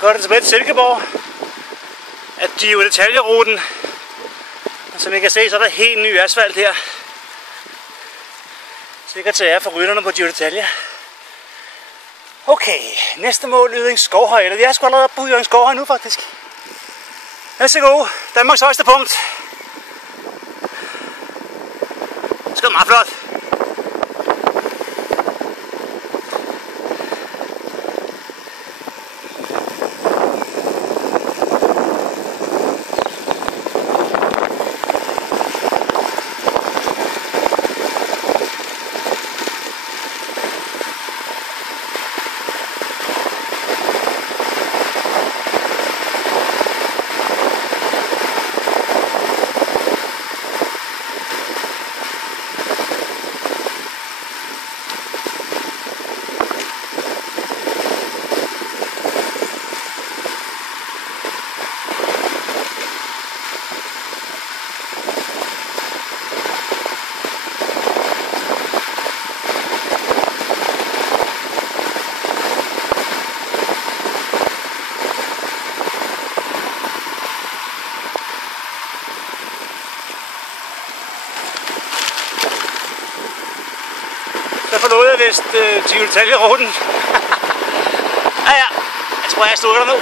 går den tilbage til Silkeborg af Giro d'Italia-ruten. Og som I kan se, så er der helt ny asfalt her. Sikkert til ære for rytterne på Giro d'Italia. Okay, næste mål Yding Skovhøj. Eller vi er sgu allerede oppe på Yding Skovhøj nu faktisk. Værsgo, Danmarks højeste punkt. Det er meget flot. Så forlod jeg vist Giro d'Italia-ruten. Ja, jeg tror jeg stod der nu.